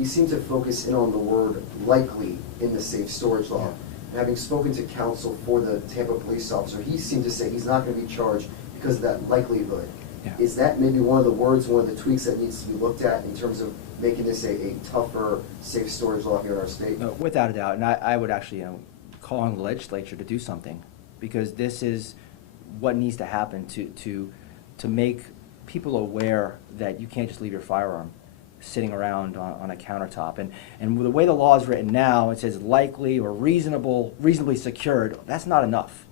he seemed to focus in on the word likely in the safe storage law. And having spoken to counsel for the Tampa police officer, he seemed to say he's not going to be charged because of that likelihood. Yeah. Is that maybe one of the words, one of the tweaks that needs to be looked at in terms of making this a tougher safe storage law here in our state? No, without a doubt, and I would actually, call on the legislature to do something, because this is what needs to happen to make people aware that you can't just leave your firearm sitting around on a countertop. And the way the law is written now, it says likely or reasonably secured. That's not enough.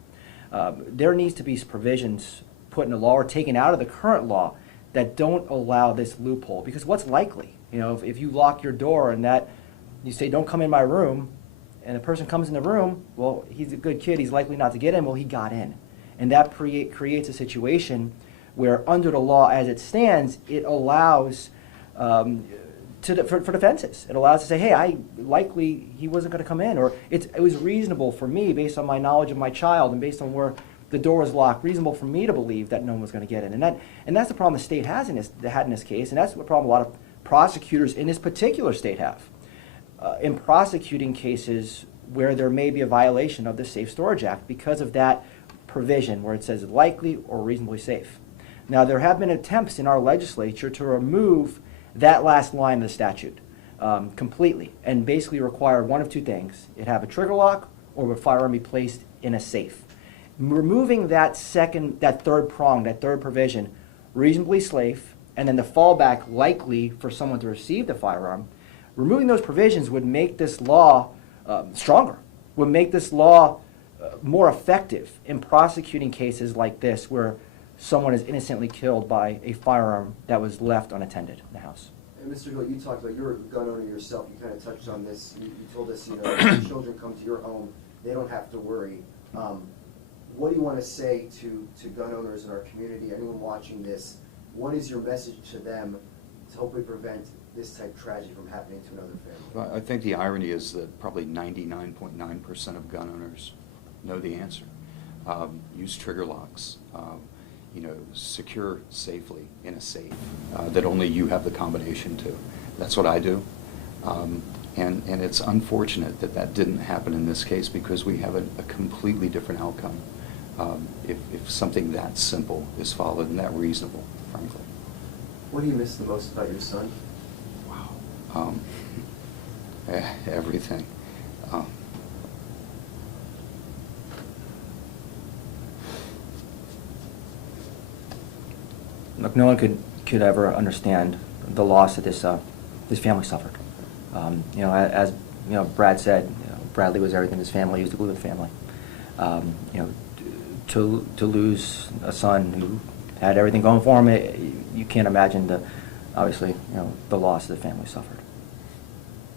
There needs to be provisions put in the law or taken out of the current law that don't allow this loophole. Because what's likely? If you lock your door and that you say, don't come in my room, and the person comes in the room, well, he's a good kid, he's likely not to get in. Well, he got in. And that creates a situation where under the law as it stands, it allows for defenses. It allows to say, hey, likely he wasn't going to come in, or it was reasonable for me, based on my knowledge of my child and based on where the door was locked, reasonable for me to believe that no one was going to get in. And that's the problem the state had in this case, and that's the problem a lot of prosecutors in this particular state have in prosecuting cases where there may be a violation of the Safe Storage Act because of that provision where it says likely or reasonably safe. Now, there have been attempts in our legislature to remove that last line of the statute completely and basically require one of two things. It have a trigger lock or a firearm be placed in a safe. Removing that third prong, that third provision, reasonably safe, and then the fallback likely for someone to receive the firearm, removing those provisions would make this law stronger, would make this law more effective in prosecuting cases like this where someone is innocently killed by a firearm that was left unattended in the house. And Mr. Hulett, you talked about, you're a gun owner yourself, you kind of touched on this, you told us, if children come to your home, they don't have to worry. What do you want to say to gun owners in our community, anyone watching this? What is your message to them to hopefully prevent this type of tragedy from happening to another family? Well, I think the irony is that probably 99.9% of gun owners know the answer. Use trigger locks. Secure safely in a safe that only you have the combination to. That's what I do. And it's unfortunate that that didn't happen in this case because we have a completely different outcome if something that simple is followed and that reasonable, frankly. What do you miss the most about your son? Wow. Everything. Look, no one could ever understand the loss that this family suffered. As Brad said, Bradley was everything this family used to glue the family. To lose a son who had everything going for him, you can't imagine the loss that the family suffered.